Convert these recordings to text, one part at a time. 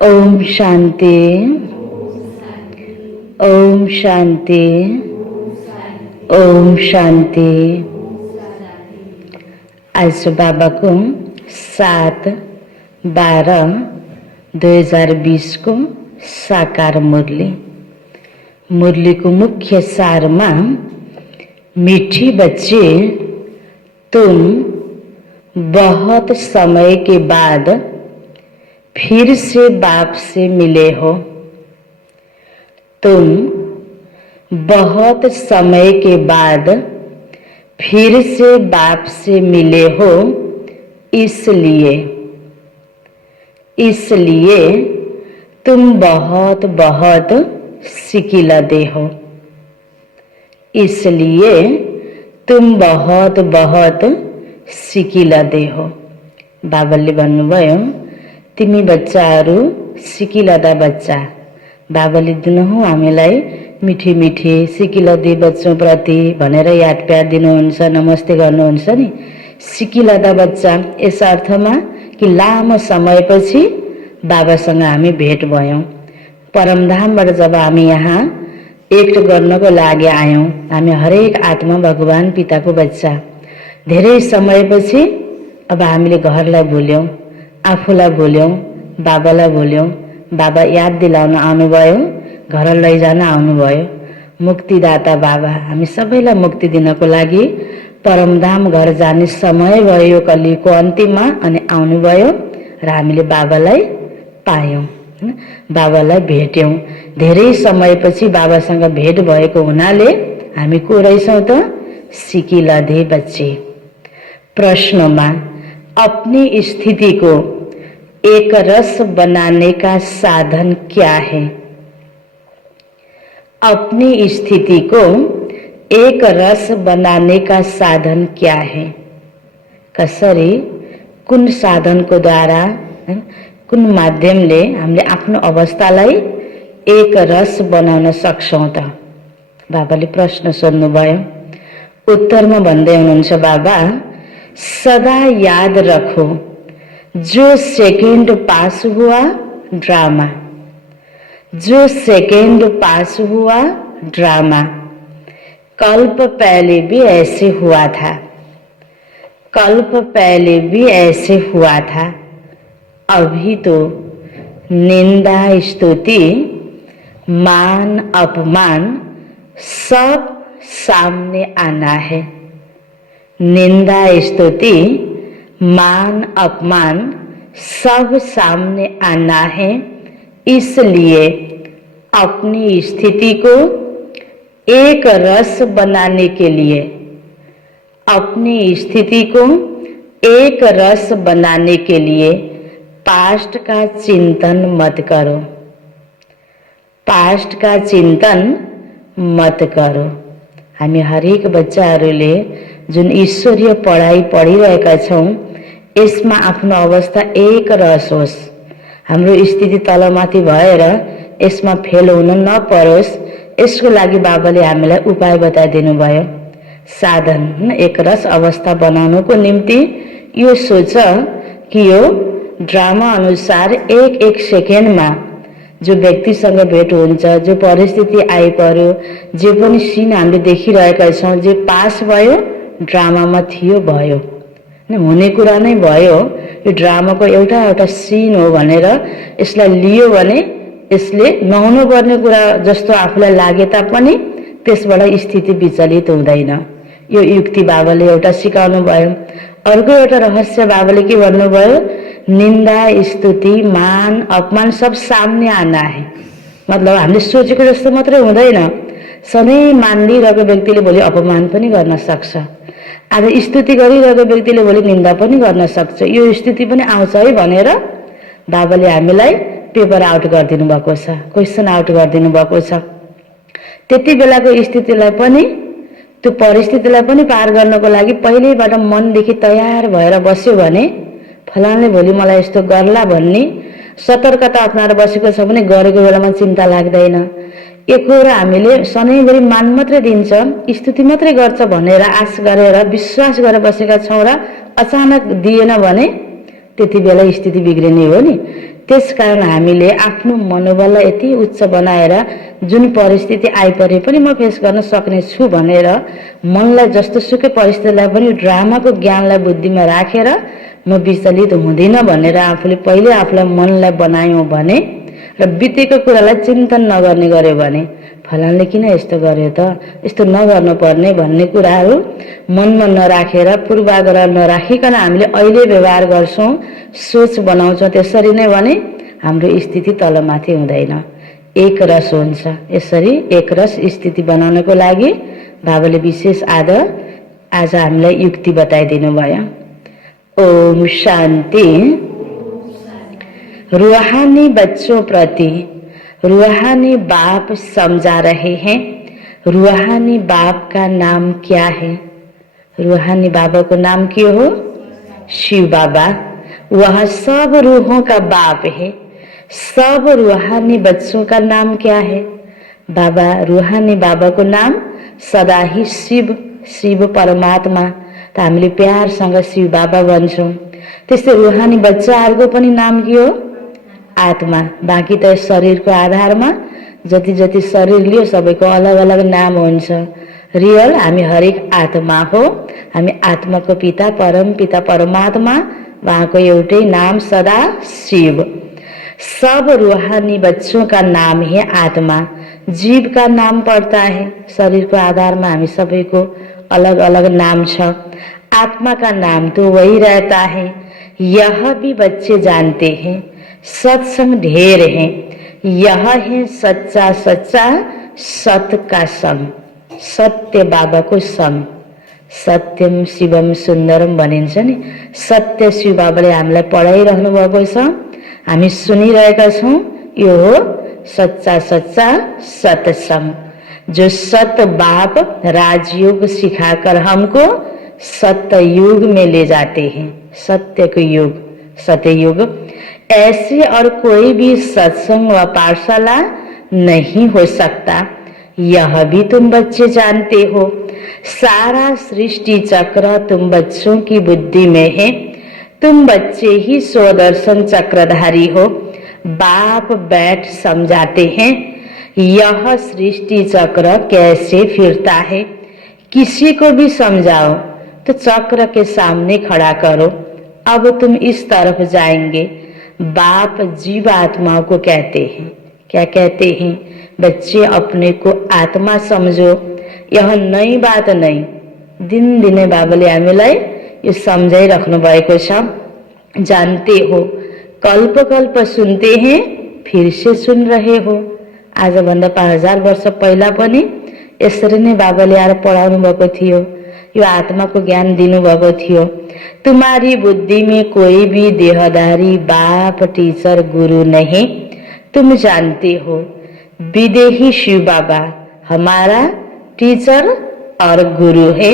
ओम शांति। ओम शांति। ओम शांति। आज बाबा को 7/12/2020 को साकार मुरली। मुरली को मुख्य सार में, मीठी बच्चे, तुम बहुत समय के बाद फिर से बाप से मिले हो। तुम बहुत समय के बाद फिर से बाप से मिले हो, इसलिए तुम बहुत बहुत सिकिलदे हो। इसलिए तुम बहुत बहुत सिकिलदे हो। बाबाले भन्नुभयो, तिमी बच्चाहरू सिकिलदा बच्चा। बाबाले दिनहुँ हामीलाई मिठी मिठी सिकिलदी बच्चों प्रति भनेर याद प्यार दिनुहुन्छ, नमस्ते गर्नुहुन्छ नि। सिकिलदा बच्चा यस अर्थमा कि लामो समयपछि बाबासँग हामी भेट भयौँ। परमधामबाट जब हामी यहाँ एक्ट गर्नको लागि आयौँ, हामी हरेक आत्मा भगवान पिताको बच्चा। धेरै समयपछि अब हामीले घरलाई भुल्यौँ, आफूलाई भुल्यौँ, बाबालाई भुल्यौँ। बाबा याद दिलाउन आउनुभयो, घर लैजान आउनुभयो। मुक्तिदाता बाबा हामी सबैलाई मुक्ति दिनको लागि परमधाम घर जाने समय भयो यो कलिको अन्तिममा। अनि आउनुभयो र हामीले बाबालाई पायौँ, बाबालाई भेट्यौँ। धेरै समयपछि बाबासँग भेट भएको हुनाले हामी को रहेछौँ त? सिकिलदे बच्चे। प्रश्नमा अपनी स्थिति को एक रस बनाने का साधन क्या है? अपनी स्थिति को एक रस बनाने का साधन क्या है? कसरी, कुन साधनको द्वारा, कुन माध्यमले हामीले आफ्नो अवस्थालाई एक रस बनाउन सक्छौं त? बाबाले प्रश्न सोध्नुभयो। उत्तरमा भन्दै हुनुहुन्छ बाबा, सदा याद रखो, जो सेकेंड पास हुआ ड्रामा, जो सेकेंड पास हुआ ड्रामा, कल्प पहले भी ऐसे हुआ था, कल्प पहले भी ऐसे हुआ था। अभी तो निंदा स्तुति मान अपमान सब सामने आना है। निंदा स्तुति मान अपमान सब सामने आना है। इसलिए अपनी स्थिति को एक रस बनाने के लिए, अपनी स्थिति को एक रस बनाने के लिए पास्ट का चिंतन मत करो, पास्ट का चिंतन मत करो। हामी हरेक बच्चाहरूले जुन ईश्वरीय पढाइ पढिरहेका छौं, यसमा आफ्नो अवस्था एक रस होस्। हाम्रो स्थिति तलमाथि भएर यसमा फेल हुन नपरोस्, यसको लागि बाबाले हामीलाई उपाय बताइदिनु भयो। साधन एक रस अवस्था बनाउनको निम्ति यो सोच कि यो ड्रामा अनुसार एक एक सेकेन्डमा जो व्यक्तिसँग भेट हुन्छ, जो परिस्थिति आइपर्यो, जे पनि सिन हामीले देखिरहेका छौं, जे पास भयो ड्रामामा थियो भयो, हुने कुरा नै भयो। यो ड्रामाको एउटा सिन हो भनेर यसलाई लियो भने यसले नहुनु पर्ने कुरा जस्तो आफूलाई लागे तापनि त्यसबाट स्थिति विचलित हुँदैन। यो युक्ति बाबाले एउटा सिकाउनु भयो। अर्को एउटा रहस्य बाबाले के भन्नुभयो? निंदा स्तुति मान अपमान सब सामने आना है। मतलब हामीले सोचेको जस्तो मात्रै हुँदैन। सधैँ मानिरहेको व्यक्तिले भोलि अपमान पनि गर्न सक्छ। आज स्तुति गरिरहेको व्यक्तिले भोलि निन्दा पनि गर्न सक्छ। यो स्थिति पनि आउँछ है भनेर बाबाले हामीलाई पेपर आउट गरिदिनु भएको छ, क्वेशन आउट गरिदिनु भएको छ। त्यति बेलाको स्थितिलाई पनि, त्यो परिस्थितिलाई पनि पार गर्नको लागि पहिल्यैबाट मनदेखि तयार भएर बस्यो भने फलानले भोलि मलाई यस्तो गर्ला भन्ने सतर्कता अपनाएर बसेको छ भने गरेको बेलामा चिन्ता लाग्दैन। एक कुरा हामीले सधैँभरि मान मात्रै दिन्छ, स्तुति मात्रै गर्छ भनेर आश गरेर विश्वास गरेर बसेका छौं र अचानक दिएन भने त्यति बेला स्थिति बिग्रिने हो नि। त्यसकारण हामीले आफ्नो मनोबललाई यति उच्च बनाएर जुन परिस्थिति आइपरे पनि म फेस गर्न सक्ने छु भनेर मनलाई जस्तो सुकै परिस्थितिलाई पनि ड्रामाको ज्ञानलाई बुद्धिमा राखेर म विचलित हुँदिन भनेर आफूले पहिले आफूलाई मनलाई बनायौं भने र बितेको कुरालाई चिन्तन नगर्ने गर्यो भने फलानले किन यस्तो गर्यो त, यस्तो नगर्नु पर्ने भन्ने कुराहरू मनमा नराखेर पूर्वाग्रह नराखिकन हामीले अहिले व्यवहार गर्छौं, सोच बनाउँछौं त्यसरी नै भने हाम्रो स्थिति तलमाथि हुँदैन, एक रस हुन्छ। यसरी एक रस स्थिति बनाउनको लागि बाबाले विशेष आज हामीलाई युक्ति बताइदिनु भयो। ओम शांति। रूहानी बच्चों प्रति रूहानी बाप समझा रहे हैं। रूहानी बाप का नाम क्या है? रूहानी बाबा को नाम क्यों हो? शिव बाबा। वह सब रूहों का बाप है। सब रूहानी बच्चों का नाम क्या है? बाबा, रूहानी बाबा को नाम सदा ही शिव, शिव परमात्मा। त हामीले प्यारसँग शिव बाबा भन्छौं। त्यस्तै रूहानी बच्चाहरूको पनि नाम के हो? आत्मा। बाँकी त शरीरको आधारमा जति जति शरीर लियो सबैको अलग अलग नाम हुन्छ। रियल हामी हरेक आत्मा हो। हामी आत्माको पिता परम पिता परमात्मा, वहाँको एउटै नाम सदा शिव। सब रूहानी बच्चों का नाम है आत्मा। जीव का नाम पड़ता है। शरीर को आधार में हामी सबैको अलग अलग नाम छ। आत्मा का नाम तो वही रहता है। यह भी बच्चे जानते हैं। सत्संग ढेर है। यह है सच्चा सच्चा सत का संग। सत्य बाबा को संग। सत्यम शिवम सुन्दरम भनिन्छ नि। सत्य शिव बाबाले हामीलाई पढाइरहनु भएको छ, हामी सुनिरहेका छौं। यो हो सच्चा सच्चा सत्संग। जो सत बाप राजयोग सिखाकर हमको सत्य युग में ले जाते हैं। सत्य को युग, सतयुग। ऐसी और कोई भी सत्संग व पाठशाला नहीं हो सकता। यह भी तुम बच्चे जानते हो। सारा सृष्टि चक्र तुम बच्चों की बुद्धि में है। तुम बच्चे ही स्वदर्शन चक्रधारी हो। बाप बैठ समझाते हैं यह सृष्टि चक्र कैसे फिरता है। किसी को भी समझाओ तो चक्र के सामने खड़ा करो। अब तुम इस तरफ जाएंगे। बाप जीव आत्माओं को कहते हैं। क्या कहते हैं? बच्चे अपने को आत्मा समझो। यह नई बात नहीं। दिन दिनै बाबाले हामीलाई यो सम्झाइराख्नु भएको छ। जानते हो, कल्प कल्प सुनते हैं, फिर से सुन रहे हो। आज भन्दा 5000 वर्ष पहिला पनि यसरी नै बाबाले आएर पढाउनु भएको थियो। यो आत्माको ज्ञान दिनु भएको थियो। तुम्हारी बुद्धि में कोई भी देहधारी बाप टीचर गुरु नहीं। तुम जानते हो विदेही शिव बाबा हमारा टीचर और गुरु है।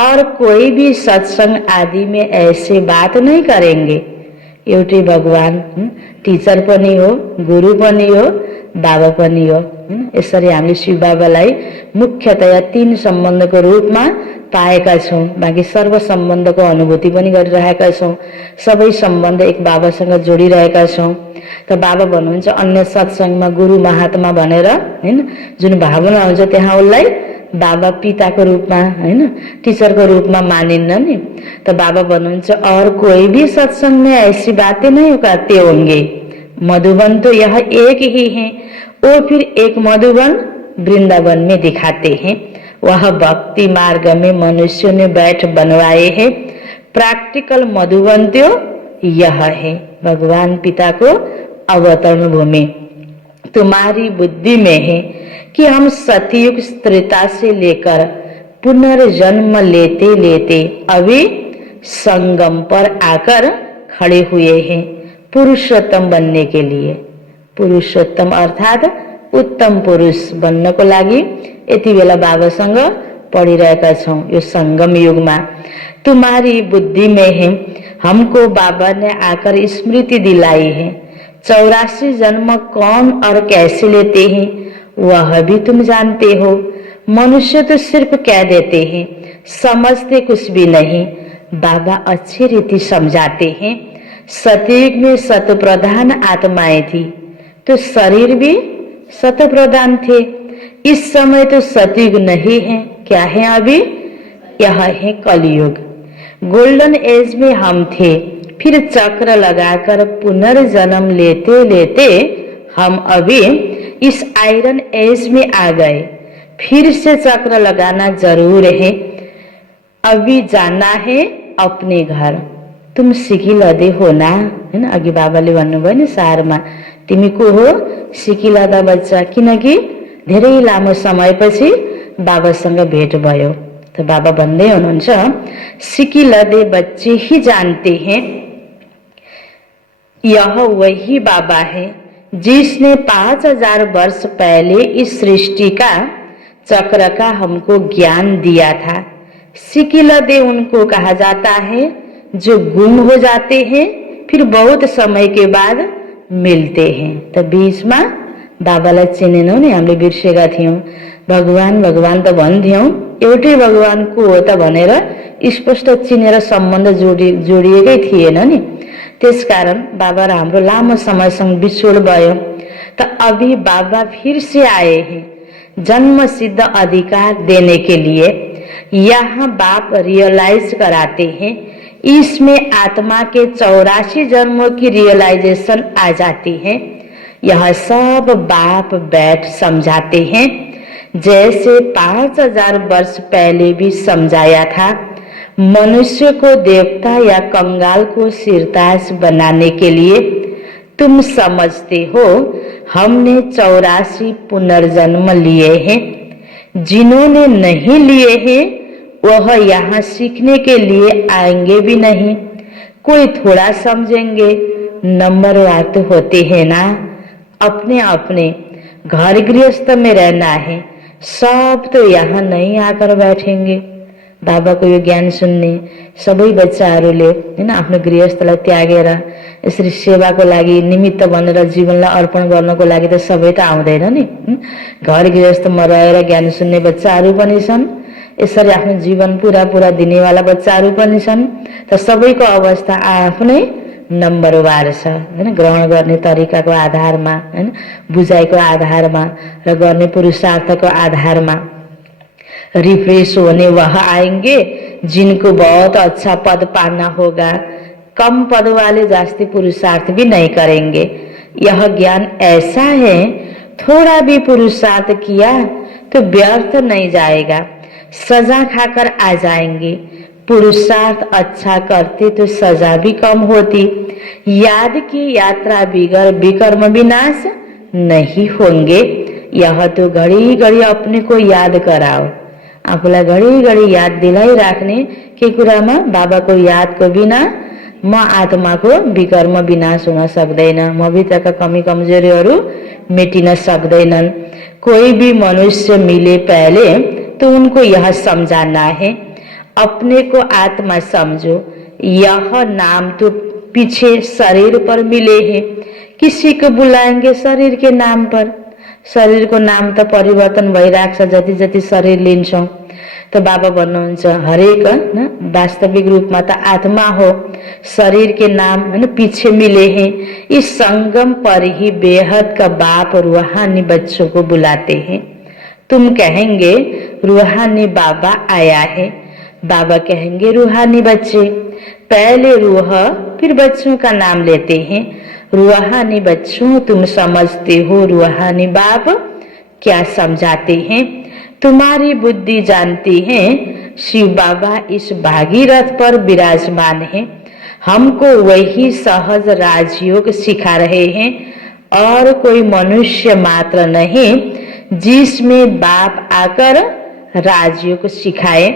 और कोई भी सत्संग आदि में ऐसे बात नहीं करेंगे। एउटै भगवान टीचर पनि हो, गुरु पनि हो, बाबा पनि हो। यसरी हामीले शिव बाबालाई मुख्यतया 3 सम्बन्धको रूपमा पाएका छौं। बाँकी सर्व सम्बन्धको अनुभूति पनि गरिरहेका छौं। सबै सम्बन्ध एक बाबासँग जोडिरहेका छौं। त बाबा भन्नुहुन्छ अन्य सत्संगमा गुरु महात्मा भनेर हैन जुन भावना हुन्छ त्यहाँ उसलाई बाबा पिताको रूपमा हैन टीचरको रूपमा मानिन्न नि। त बाबा भन्नुहुन्छ और कोई भी सत्संग में ऐसी बातें नहीं करते होंगे। मधुबन तो यह एक ही है। वो फिर एक मधुबन वृंदावन में दिखाते हैं। वह भक्ति मार्ग में मनुष्यों ने बैठ बनवाए हैं। प्रैक्टिकल मधुबन तो यह है। भगवान पिता को अवतरण भूमि तुम्हारी बुद्धि में है कि हम सतयुग त्रेता से लेकर पुनर्जन्म लेते लेते अभी संगम पर आकर खड़े हुए हैं पुरुषोत्तम बनने के लिए। पुरुषोत्तम अर्थात उत्तम पुरुष बन्नको लागि यति बेला बाबासँग पढिरहेका छौं। यो संगम युगमा तुम्हारी बुद्धि में है। हमको बाबा ने आकर स्मृति दिलाई है। 84 जन्म कौन और कैसे लेते हैं वह भी तुम जानते हो। मनुष्य तो सिर्फ कह देते हैं, समझते कुछ भी नहीं। बाबा अच्छी रीति समझाते हैं। सतयुग में सत्व प्रधान आत्माएं थी, तो शरीर भी सत्व प्रधान थे। इस समय तो सतयुग नहीं है, क्या है अभी? यह है कलयुग। गोल्डन एज में हम थे, फिर चक्र लगाकर पुनर्जन्म लेते लेते हम अभी इस आयरन एज में आ गए। फिर से चक्र लगाना जरूर है। अभी जाना है अपने घर। तुम सिकिलदे हो ना, हैन? अघि बाबाले भन्नुभयो नि सारमा, तिमी को हो? सिकिलदा बच्चा। किनकि धेरै लामो समयपछि बाबासँग भेट भयो। तो बाबा भन्दै हुनुहुन्छ, सिकिलदे बच्चे ही जानते हैं यह वही बाबा है जिसने 5000 वर्ष पहले इस सृष्टि का चक्र का हमको ज्ञान दिया था। सिकिलदे उनको कहा जाता है जो गुम हो जाते हैं, फिर बहुत समय के बाद मिलते हैं। तो बीचमा बाबालाई चिनेनौँ नि, हामीले बिर्सेका थियौँ। भगवान भगवान त भन्थ्यौँ, एउटै भगवान को हो त भनेर स्पष्ट चिनेर सम्बन्ध जोडिएकै थिएन नि। त्यसकारण बाबा र हाम्रो लामो समयसँग बिछोड भयो। तो अभी बाबा फिर से आए हैं जन्म सिद्ध अधिकार देने के लिए। यहाँ बाप रियलाइज कराते हैं, इसमें आत्मा के 84 जन्मों की रियलाइजेशन आ जाती है। यह सब बाप बैठ समझाते हैं, जैसे 5000 वर्ष पहले भी समझाया था। मनुष्य को देवता या कंगाल को सिरताज बनाने के लिए। तुम समझते हो हमने 84 पुनर्जन्म लिए हैं। जिन्होंने नहीं लिए हैं वह यहाँ सीखने के लिए आएंगे भी नहीं। कोई थोड़ा समझेंगे, नंबरवार तो होते हैं ना। अपने अपने घर गृहस्थ में रहना है, सब तो यहाँ नहीं आकर बैठेंगे। बाबाको यो ज्ञान सुन्ने सबै बच्चाहरूले हैन आफ्नो गृहस्थलाई त्यागेर यसरी सेवाको लागि निमित्त बनेर जीवनलाई अर्पण गर्नको लागि त सबै त आउँदैन नि। घर गृहस्थमा रहेर ज्ञान सुन्ने बच्चाहरू पनि छन्, यसरी आफ्नो जीवन पूरा दिनेवाला बच्चाहरू पनि छन्। त सबैको अवस्था आफ्नै नम्बरवार छ, हैन? ग्रहण गर्ने तरिकाको आधारमा, हैन, बुझाइको आधारमा र गर्ने पुरुषार्थको आधारमा रिफ्रेश होने वह आएंगे जिनको बहुत अच्छा पद पाना होगा। कम पद वाले जास्ती पुरुषार्थ भी नहीं करेंगे। यह ज्ञान ऐसा है, थोड़ा भी पुरुषार्थ किया तो व्यर्थ नहीं जाएगा, सजा खाकर आ जाएंगे। पुरुषार्थ अच्छा करते तो सजा भी कम होती। याद की यात्रा बिगर विकर्म विनाश नहीं होंगे। यह तो घड़ी घड़ी अपने को याद कराओ। आफूलाई घड़ी घड़ी याद दिलाइराख्ने के कुरामा बाबाको यादको बिना म आत्माको विकर्म विनाश हुन सक्दैन, म भित्रका कमी कमजोरीहरू मेटिन सक्दैनन्। कोई भी मनुष्य मिले पहले तो उनको यह समझाना है, अपने को आत्मा समझो। यह नाम तो पीछे शरीर पर मिले हैं, किसी को बुलाएंगे शरीर के नाम पर। शरीर को नाम त परिवर्तन भइराख्छ जति जति शरीर लिन्छौं। तो बाबा भन्नुहुन्छ हरेक वास्तविक रूपमा त आत्मा हो, शरीर के नाम है पीछे मिले हैं। इस संगम पर ही बेहद का बाप रूहानी बच्चों को बुलाते हैं। तुम कहेंगे रूहानी बाबा आया है, बाबा कहेंगे रूहानी बच्चे। पहले रूह फिर बच्चों का नाम लेते हैं। रूहानी बच्चों तुम समझते हो रूहानी बाप क्या समझाते हैं। तुम्हारी बुद्धि जानती है शिव बाबा इस भागीरथ पर विराजमान है, हमको वही सहज राजयोग सिखा रहे हैं। और कोई मनुष्य मात्र नहीं जिसमें बाप आकर राजयोग सिखाए।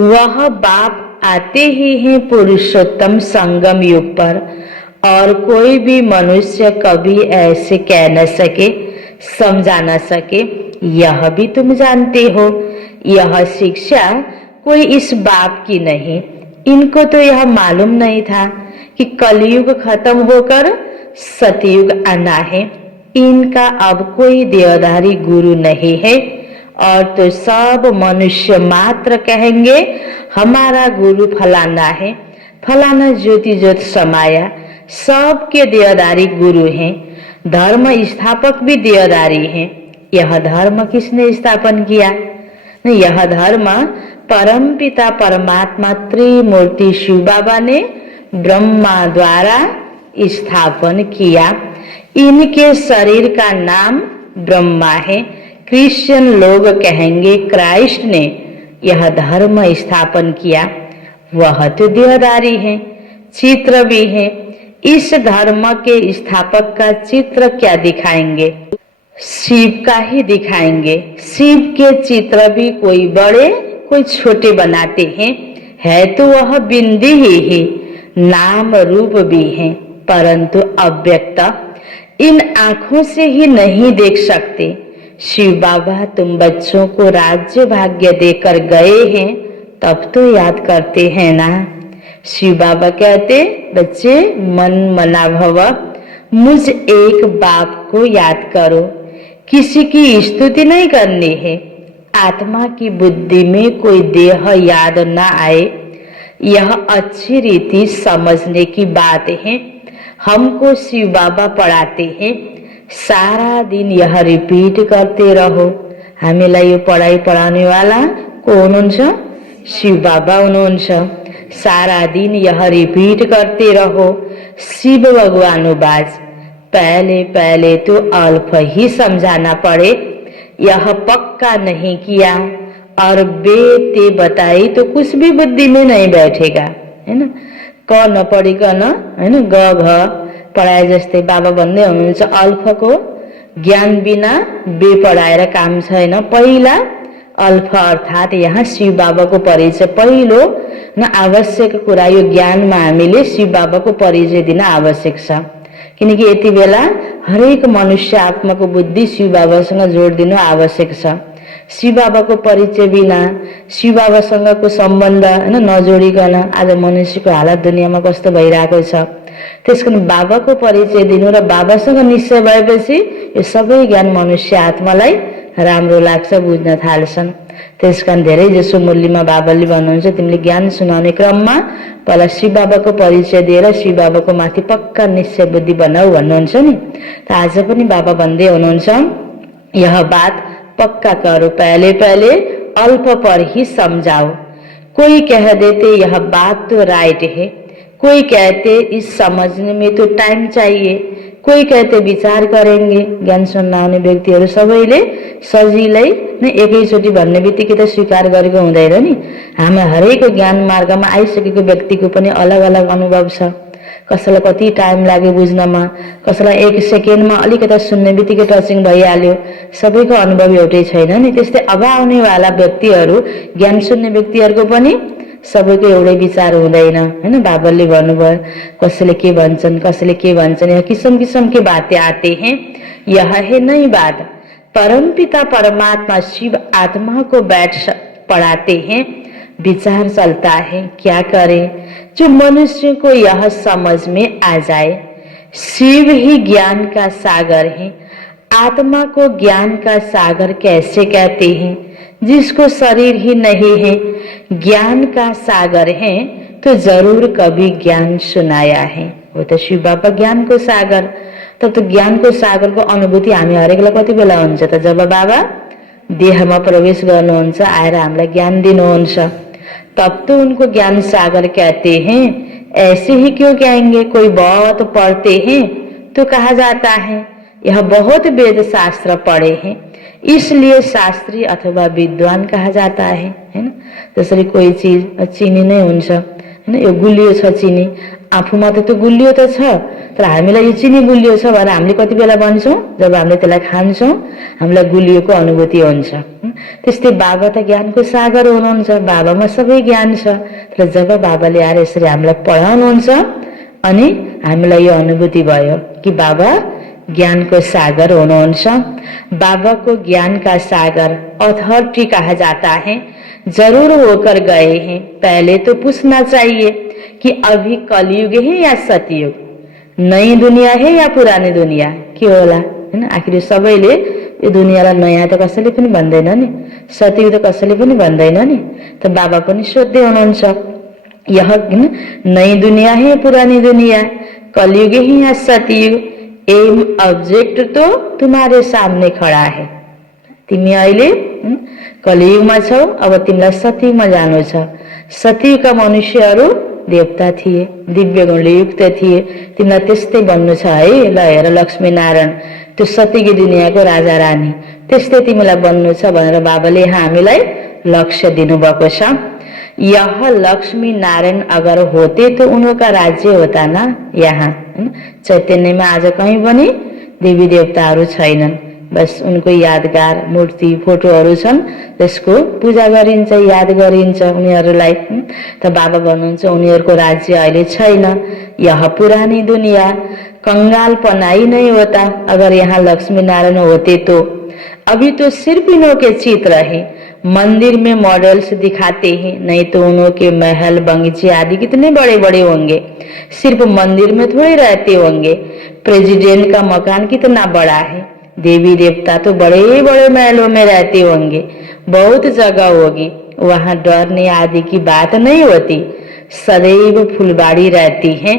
वह बाप आते ही हैं पुरुषोत्तम संगम युग पर, और कोई भी मनुष्य कभी ऐसे कह न सके, समझा न सके। यह भी तुम जानते हो। यह शिक्षा कोई इस बाप की नहीं। इनको तो यह मालूम नहीं था कि कलयुग खत्म होकर सतयुग आना है। इनका अब कोई देहधारी गुरु नहीं है, और तो सब मनुष्य मात्र कहेंगे हमारा गुरु फलाना है, फलाना ज्योति ज्योत समाया, सबके देहधारी गुरु हैं, धर्म स्थापक भी देहधारी हैं। यह धर्म किसने स्थापन किया? यह धर्म परमपिता परमात्मा त्रिमूर्ति शिव बाबा ने ब्रह्मा द्वारा स्थापन किया। इनके शरीर का नाम ब्रह्मा है। क्रिश्चियन लोग कहेंगे क्राइस्ट ने यह धर्म स्थापन किया। वह तो देहधारी है, चित्र भी है। इस धर्म के स्थापक का चित्र क्या दिखाएंगे? शिव का ही दिखाएंगे। शिव के चित्र भी कोई बड़े कोई छोटे बनाते हैं, है तो वह बिंदी ही है, नाम रूप भी है, परंतु अव्यक्त। इन आंखों से ही नहीं देख सकते। शिव बाबा तुम बच्चों को राज्य भाग्य देकर गए हैं, तब तो याद करते हैं ना। शिव बाबा कहते, बच्चे मन मना भव, मुझ एक बाप को याद करो। किसी की स्तुति नहीं करनी है। आत्मा की बुद्धि में कोई देह याद न आए, यह अच्छी रीति समझने की बात है। हमको शिव बाबा पढ़ाते हैं, सारा दिन यह रिपीट करते रहो। हामीलाई यो पढ़ाई पढ़ाने वाला कौन हुन्छ? शिव बाबा हुनुहुन्छ। सारा दिन यह रिपीट करते रहो। शिव भगवानुवाच, पहले पहले तो अल्प ही समझाना पड़े, यह पक्का नहीं किया और बेते बताई तो कुछ भी बुद्धि में नहीं बैठेगा, है ना। क नपढिकन हैन ग घ पढाए जस्तै बाबा भन्दै हुनुहुन्छ, अल्फको ज्ञान बिना बे पढाएर काम छैन। पहिला अल्फ अर्थात यहाँ शिव बाबाको परिचय पहिलो न आवश्यक कुरा। यो ज्ञानमा हामीले शिव बाबाको परिचय दिन आवश्यक छ, किनकि यति बेला हरेक मनुष्य आत्माको बुद्धि शिव बाबासँग जोडिदिनु आवश्यक छ। शिव बाबाको परिचय बिना, शिव बाबासँगको सम्बन्ध हैन नजोडिकन आज मनुष्यको हालत दुनियाँमा कस्तो भइरहेको छ। त्यसकारण बाबाको परिचय दिनु र बाबासँग निश्चय भएपछि यो सबै ज्ञान मनुष्य आत्मालाई राम्रो लाग्छ, बुझ्न थाल्छन्। त्यसकारण धेरै जसो मुरलीमा बाबाले भन्नुहुन्छ, तिमीले ज्ञान सुनाउने क्रममा पहिला शिव बाबाको परिचय दिएर शिव बाबाको माथि पक्का निश्चय बुद्धि बनाऊ भन्नुहुन्छ नि। त आज पनि बाबा भन्दै हुनुहुन्छ, यह बात पक्का करो, पहले पहले अल्प पर ही समझाओ। कोई कह देते यह बात तो राइट है, कोई कहते इस समझने में तो टाइम चाहिए, कोही कहते विचार करेंगे। ज्ञान सुन्न आउने व्यक्तिहरू सबैले सजिलै नै एकैचोटि भन्ने बित्तिकै त स्वीकार गरेको हुँदैन नि। हामी हरेक ज्ञान मार्गमा आइसकेको व्यक्तिको पनि अलग अलग अनुभव छ। कसैलाई कति टाइम लाग्यो बुझ्नमा, कसैलाई एक सेकेन्डमा अलिकता सुन्ने बित्तिकै टचिङ भइहाल्यो। सबैको अनुभव एउटै छैन नि। त्यस्तै अब आउनेवाला व्यक्तिहरू, ज्ञान सुन्ने व्यक्तिहरूको पनि सबैको एउटै विचार हुँदैन, हैन। बाबाले भन्नुभयो, कसैले के भन्छन् कसैले के भन्छन्, यहाँ किसिम किसिम के बातें आते हैं। यह है नई बात। परमपिता परमात्मा शिव आत्मा को बैठ पढ़ाते हैं, विचार चलता है, क्या करे जो मनुष्य को यह समझ में आ जाए। शिव ही ज्ञान का सागर है। आत्मा को ज्ञान का सागर कैसे कहते हैं? जिसको शरीर ही नहीं है, ज्ञान का सागर है तो जरूर कभी ज्ञान सुनाया है। वो तो शिव बाबा ज्ञान को सागर। तब तो ज्ञान को सागर को अनुभूति हामी हरेकलाई कति बेला हुन्छ त? जब बाबा देहमा प्रवेश गर्नुहुन्छ, आएर हामीलाई ज्ञान दिनुहुन्छ, तब तो उनको ज्ञान सागर कहते हैं। ऐसे ही क्यों कहेंगे? कोई बहुत पढ़ते हैं तो कहा जाता है यह बहुत वेद शास्त्र पढ़े हैं, इसलिए शास्त्री अथवा विद्वान कहा जाता है ना। जसरी कोही चीज चिनी नै हुन्छ, हैन। यो गुलियो छ चिनी, आफूमा त त्यो गुलियो त छ, तर हामीलाई यो चिनी गुलियो छ भनेर हामीले कति बेला भन्छौँ? जब हामीले त्यसलाई खान्छौँ हामीलाई गुलियोको अनुभूति हुन्छ। त्यस्तै बाबा त ज्ञानको सागर हुनुहुन्छ, बाबामा सबै ज्ञान छ। तर जब बाबाले आएर यसरी हामीलाई पढाउनुहुन्छ अनि हामीलाई यो अनुभूति भयो कि बाबा ज्ञान को सागर हुनुहुन्छ। बाबा को ज्ञान का सागर अथॉरिटी कहा जाता है। जरूर होकर गए हैं। पहले तो पूछना चाहिए कि अभी कलयुग है या सतयुग, नई दुनिया है या पुरानी दुनिया, के होला, हैन। आखिर सबैले यो दुनियाँलाई नयाँ त कसैले पनि भन्दैन नि, सतयुग त कसैले पनि भन्दैन नि। त बाबा पनि सोध्दै हुनुहुन्छ, यह नई दुनिया है पुरानी दुनिया, कलयुग ही या सतयुग, एम ऑब्जेक्ट तो तुम्हारे सामने खड़ा है। तिमी अहिले कलियुगमा छौ, अब तिमीलाई सतयुगमा जानु छ। सतयुगका मनुष्यहरू देवता थिए, दिव्य गुणले युक्त थिए, तिमीलाई त्यस्तै बन्नु छ है। ल हेर लक्ष्मी नारायण त्यो सतयुगी दुनियाँको राजा रानी, त्यस्तै तिमीलाई बन्नु छ भनेर बाबाले हामीलाई लक्ष्य दिनुभएको छ। यह लक्ष्मी नारायण अगर होते तो उनका राज्य होता ना यहाँ। चैतन्यमा आज कहीँ पनि देवी देवताहरू छैनन्, बस उनको यादगार मूर्ति फोटोहरू छन्, त्यसको पूजा गरिन्छ, याद गरिन्छ उनीहरूलाई। त बाबा भन्नुहुन्छ उनीहरूको राज्य अहिले छैन। यह पुरानी दुनिया कंगालपनाई नहीं होता अगर यहाँ लक्ष्मी नारायण होते तो। अभी तो सिर्फ इन्हों के चित्र है, मंदिर में मॉडल्स दिखाते हैं, नहीं तो उन्हों के महल बगीचे आदि कितने बड़े बड़े होंगे। सिर्फ मंदिर में थोड़े रहते होंगे, प्रेसिडेंट का मकान कितना बड़ा है। देवी देवता तो बड़े बड़े महलों में रहते होंगे, बहुत जगह होगी, वहाँ डरने आदि की बात नहीं होती। सदैव फुलबाड़ी रहती है,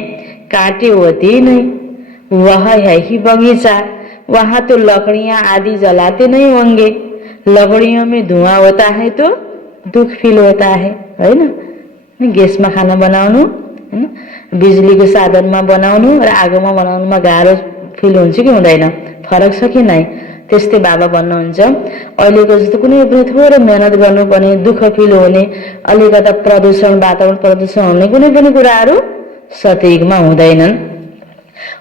कांटे होते ही नहीं। वह है ही बगीचा, वहाँ तो लकड़ियाँ आदि जलाते नहीं होंगे। लकड़ियों में धुआं होता है तो दुख फील होता है ना। गैसमा खाना बनाउनु, बिजुलीको साधनमा बनाउनु र आगोमा बनाउनुमा गाह्रो फिल हुन्छ कि हुँदैन, फरक छ कि नै। त्यस्तै बाबा भन्नुहुन्छ अहिलेको जस्तो कुनै पनि थोरै मेहनत गर्नुपर्ने, दुःख फिल हुने, अलिकता प्रदूषण वातावरण प्रदूषण हुने कुनै पनि कुराहरू सतयुगमा हुँदैनन्।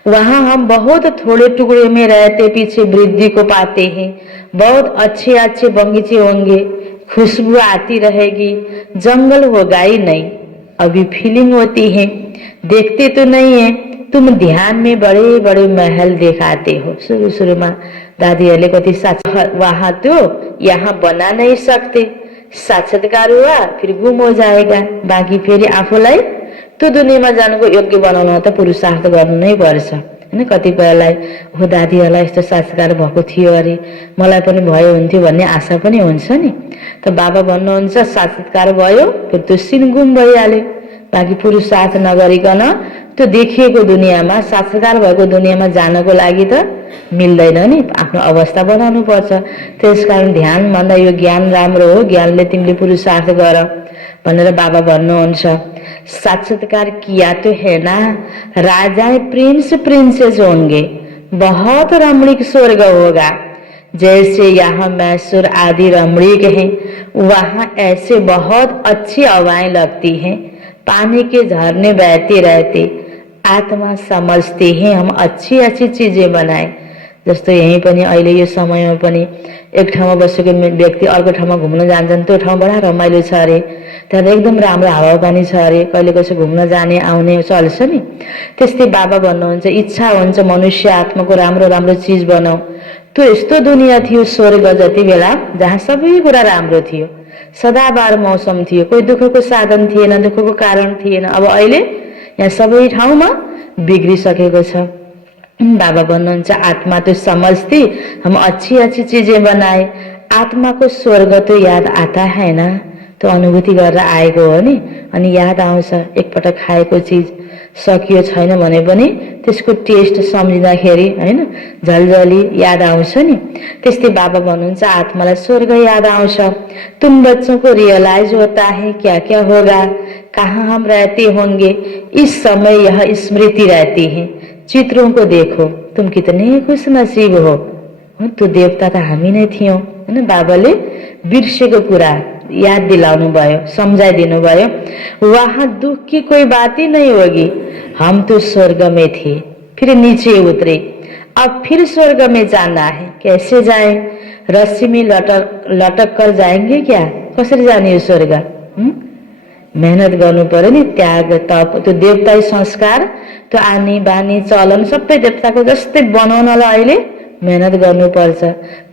वहाँ हम बहुत थोड़े टुकड़े में रहते पीछे वृद्धि को पाते हैं। बहुत अच्छे अच्छे बगीचे होंगे, खुशबू आती रहेगी, जंगल होगा ही नहीं। अभी फीलिंग होती है, देखते तो नहीं है, तुम ध्यान में बड़े बड़े महल दिखाते हो। शुरू शुरू में दादीहरूले कति वहाँ तो यहाँ बना नहीं सकते, साक्षात्कार हुआ फिर गुम हो जाएगा। बाँकी फेरि आफूलाई त्यो दुनियाँमा जानुको योग्य बनाउन त पुरुषार्थ गर्नु नै पर्छ हैन। कतिपयलाई हो दादीहरूलाई यस्तो साक्षात्कार भएको थियो अरे, मलाई पनि भयो हुन्थ्यो भन्ने आशा पनि हुन्छ नि। त बाबा भन्नुहुन्छ साक्षात्कार भयो फिर त्यो सिन गुम भइहाल्यो। बाँकी पुरुषार्थ नगरिकन त्यो देखिएको दुनियाँमा, साक्षात्कार भएको दुनियाँमा जानको लागि त मिल्दैन नि, आफ्नो अवस्था बनाउनु पर्छ। त्यसकारण ध्यान भन्दा यो ज्ञान राम्रो हो, ज्ञानले तिमीले पुरुषार्थ गर भनेर बाबा भन्नुहुन्छ। साक्षात्कार किया तो है ना, राजाएं प्रिंस प्रिंसेस होंगे, बहुत रमणीक स्वर्ग होगा। जैसे यहाँ मैसूर आदि रमणीक हैं, वहाँ ऐसे बहुत अच्छी हवाएं लगती हैं, पानी के झरने बहते रहते, आत्मा समझते हैं हम अच्छी अच्छी चीजें बनाए। जस्तो यही पनि अहिले यो समयमा पनि एक ठाउँमा बसेको व्यक्ति अर्को ठाउँमा घुम्न जान्छन्, त्यो ठाउँ बडा रमाइलो छ अरे, त्यहाँ एकदम राम्रो हावापानी छ अरे, कहिले कसै घुम्न जाने आउने चल्छ नि। त्यस्तै बाबा भन्नुहुन्छ इच्छा हुन्छ मनुष्य आत्माको राम्रो राम्रो चिज बनाऊ। त्यो यस्तो दुनियाँ थियो स्वर्ग जति बेला जहाँ सबै कुरा राम्रो थियो, सदाबार मौसम थियो, कोही दुःखको साधन थिएन, दुःखको कारण थिएन। अब अहिले यहाँ सबै ठाउँमा बिग्रिसकेको छ। बाबा भन्नुहुन्छ आत्मा तो समझती हम अच्छी अच्छी चीजें बनाए, आत्मा को स्वर्ग तो याद आता है ना। तो अनुभूति गरेर आएको हो नि, अनि याद आउँछ एकपटक खाएको चिज सकियो छैन भने पनि त्यसको टेस्ट सम्झिँदाखेरि हैन झलझली याद आउँछ नि। त्यस्तै बाबा भन्नुहुन्छ आत्मालाई स्वर्ग याद आउँछ। तुम बच्चों को रियलाइज होता है क्या क्या होगा, कहाँ हम रहते होंगे, इस समय यह स्मृति रहती है। चित्रों को देखो, तुम कितने खुश नसीब हो। त्यो देवता त हामी नै थियौं हैन। बाबाले बिर्सेको कुरा याद दिलाउनु भयो, सम्झाइदिनु भयो। वहाँ दुख की कोई बात ही नहीं होगी, हम तो स्वर्ग में थे फिर नीचे उतरे, अब फिर स्वर्ग में जाना है। कैसे जाए, रस्सी में लटक कर जाएंगे क्या, कसरी जाने यो स्वर्ग। मेहनत गर्नु पर्यो नि, त्याग तप, त्यो देवताई संस्कार, त्यो आनी बानी चलन सबै देवताको जस्तै बनाउनलाई अहिले मेहनत गर्नुपर्छ।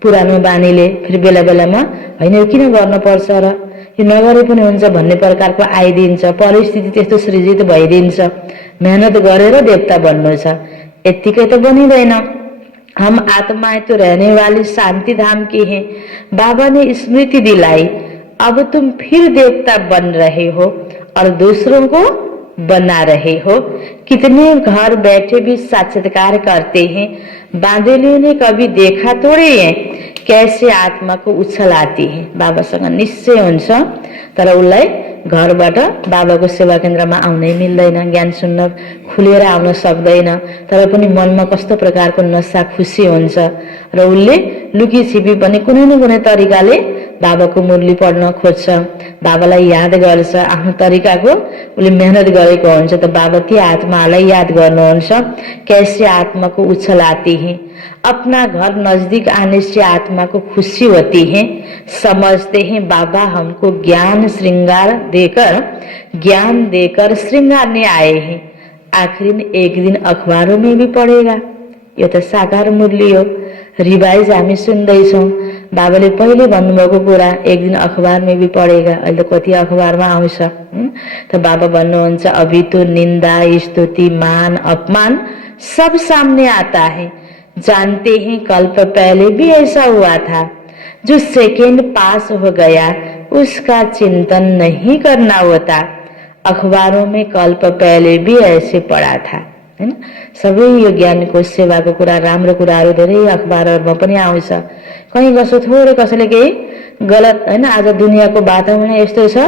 पुरानो बानीले फेरि बेला बेलामा होइन यो किन गर्नुपर्छ र यो नगरे पनि हुन्छ भन्ने प्रकारको आइदिन्छ, परिस्थिति त्यस्तो सृजित भइदिन्छ। मेहनत गरेर देवता बन्नु छ, यत्तिकै त बनिँदैन। हम आत्माएं तो रहने वाली शांति धाम की हैं। बाबा ने स्मृति दिलाई, अब तुम फिर देवता बन रहे हो, और दूसरों को बना रहे हो। कितने घर बैठे भी साक्षात्कार करते हैं। बाँधेलियों ने कभी देखा थोड़े है कैसे आत्मा को उछल आती है। बाबासँग निश्चय हुन्छ, तर उसलाई घरबाट बाबाको सेवा केन्द्रमा आउनै मिल्दैन, ज्ञान सुन्न खुलेर आउन सक्दैन। तर पनि मनमा कस्तो प्रकारको नशा खुसी हुन्छ र उसले लुकी छिपी पनि कुनै न कुनै तरिकाले बाबाको मुरली पढ्न खोज्छ, बाबालाई याद गर्छ। आफ्नो तरिकाको उसले मेहनत गरेको हुन्छ। त बाबा ती आत्मालाई याद गर्नुहुन्छ। कैसे आत्मा को उछल आती है। अपना घर नजदीक आने से आत्मा को खुशी होती है। समझते हैं बाबा हमको ज्ञान देकर श्रृंगारने आए हैं। आखिर एक दिन अखबारों में भी पढेगा। यो त साकार मुरली हो। रिवाइज हामी सुन्दैछौँ। बाबाले पहिले भन्नुभएको कुरा एक दिन अखबार में भी पढेगा। अहिले त कति अखबारमा आउँछ। त बाबा भन्नुहुन्छ अभी तो निंदा, स्तुति, मान, अपमान सब सामने आता है। जानते हैं कल्प पहले भी ऐसा हुआ था। जो सेकेंड पास हो गया उसका चिंतन नहीं करना होता। अखबारों में कल्प पहले भी ऐसे पढ़ा था, हैन। सबै यो ज्ञानको सेवाको कुरा, राम्रो कुराहरू धेरै अखबारहरुमा पनि आउँछ। कहीँ कसो थोरै कसैले केही गलत, हैन। आज दुनियाँको वातावरण यस्तो छ,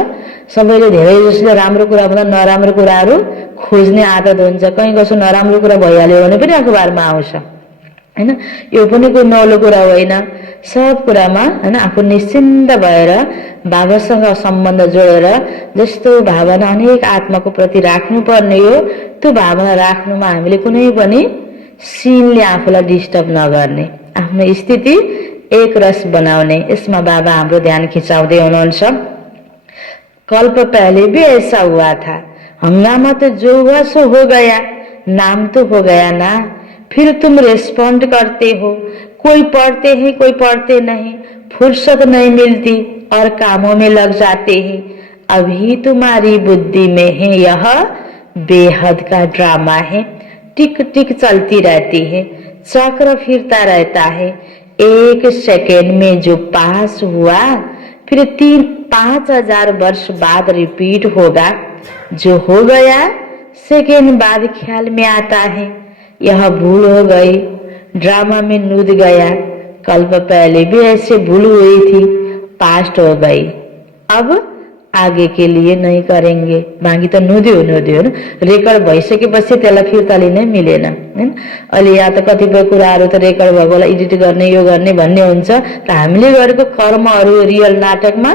सबैले धेरै जसले राम्रो कुरा भन्दा नराम्रो कुराहरू खोज्ने आदत हुन्छ। कहीँ कसो नराम्रो कुरा भइहाल्यो भने पनि अखबारमा आउँछ, हैन। यो पनि कुनै नौलो कुरा होइन। सब कुरामा, हैन, आफू निश्चिन्त भएर बाबासँग सम्बन्ध जोडेर जस्तो भावना अनेक आत्माको प्रति राख्नुपर्ने हो, त्यो भावना राख्नुमा हामीले कुनै पनि सिनले आफूलाई डिस्टर्ब नगर्ने, आफ्नो स्थिति एक रस बनाउने, यसमा बाबा हाम्रो ध्यान खिचाउँदै हुनुहुन्छ। कल्प पहले भी ऐसा हुआ था। हंगामा तो जो हुआ सो हो गया, नाम तो हो गया ना। फिर तुम रेस्पॉन्ड करते हो। कोई पढ़ते हैं, कोई पढ़ते नहीं। फुर्सत नहीं मिलती और कामों में लग जाते हैं। अभी तुम्हारी बुद्धि में है यह बेहद का ड्रामा है। टिक टिक चलती रहती है, चक्र फिरता रहता है। एक सेकेंड में जो पास हुआ फिर 3-5 हजार वर्ष बाद रिपीट होगा। जो हो गया सेकेंड बाद ख्याल में आता है। यह भूल हो गई, ड्रामा में नूद गया। कल्प पहले भी ऐसे भूल हुई थी, पास्ट हो गई। अब आगे के लिए नहीं करेंगे। बाँकी त नुद्यो नुद्यो, रेकर्ड भइसकेपछि त्यसलाई फिर्ता लिनै मिलेन, हैन। अहिले यहाँ त कतिपय कुराहरू त रेकर्ड भएकोलाई एडिट गर्ने, यो गर्ने भन्ने हुन्छ। त हामीले गरेको कर्महरू रियल नाटकमा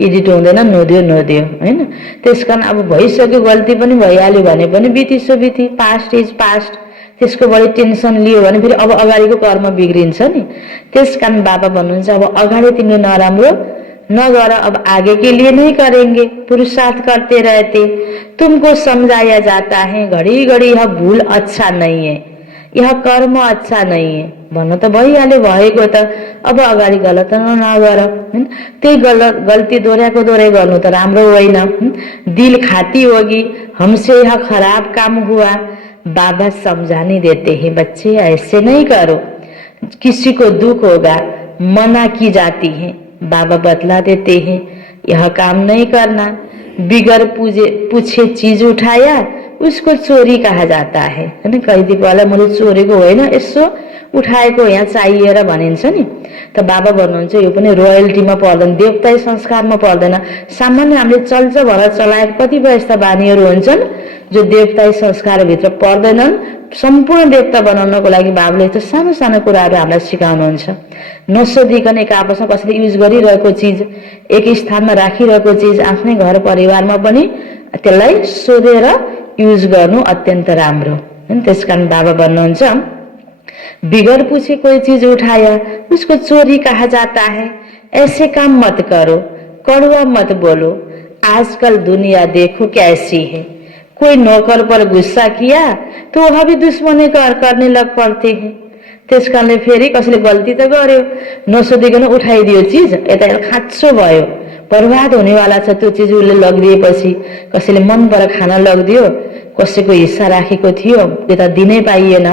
एडिट हुँदैन, नुद्यो, हैन। त्यसकारण अब भइसक्यो, गल्ती पनि भइहाल्यो भने पनि बितिसो बिति, पास्ट इज पास्ट। त्यसको बढी टेन्सन लियो भने फेरि अब अगाडिको कर्म बिग्रिन्छ नि। त्यसकारण बाबा भन्नुहुन्छ अब अगाडि तिमीले नराम्रो नगर, अब आगे के लिए नहीं करेंगे। पुरुषार्थ करते रहते। तुमको समझाया जाता है घड़ी घड़ी यह भूल अच्छा नहीं है, यह कर्म अच्छा नहीं है। भन्नु त भइहाल्यो, भएको त अब अगाडि गलत नगर, हैन। त्यही गल्ती दोहोऱ्याएको दोहोऱ्याइ गर्नु त राम्रो होइन। दिल खाती होगी, हमसे यह खराब काम हुआ। बाबा समझाने देते हैं बच्चे ऐसे नहीं करो, किसी को दुख होगा, मना की जाती है। बाबा बतला देते हैं यह काम नहीं करना। बिगर पूछे चीज उठाया उसको चोरी कहा जाता है, हैन। कहिदिएकोलाई मैले चोरेको होइन, यसो उठाएको यहाँ चाहिएर भनिन्छ नि। त बाबा भन्नुहुन्छ यो पनि रोयल्टीमा पर्दैन, देवताई संस्कारमा पर्दैन। सामान्य हामीले चल्छ भनेर चलाएको कतिपय यस्ता बानीहरू हुन्छन् जो देवताई संस्कारभित्र पर्दैनन्। सम्पूर्ण देवता बनाउनको लागि बाबाले यस्तो सानो सानो कुराहरू हामीलाई सिकाउनुहुन्छ। नसोधिकन एक आपसमा कसैले युज गरिरहेको चिज, एक स्थानमा राखिरहेको चिज आफ्नै घर परिवारमा पनि त्यसलाई सोधेर युज गर्नु अत्यन्त राम्रो, हैन। त्यसकारण बाबा भन्नुहुन्छ बिगर पूछे कोई चीज उठाया उसको चोरी कहा जाता है। ऐसे काम मत करो, कड़वा मत बोलो। आजकल दुनिया देखो कैसी है। कोई नौकर पर गुस्सा किया तो वह भी दुश्मनी करने लग पड़ते हैं। त्यसकारणले फेरि कसैले गल्ती त गर्यो, नसोधिकन उठाइदियो चिज, यता खाँचो भयो, बर्बाद हुनेवाला छ त्यो चिज। उसले लगिदिएपछि कसैले मन पर खाना लगिदियो, कसैको हिस्सा राखेको थियो त्यो त दिनै पाइएन,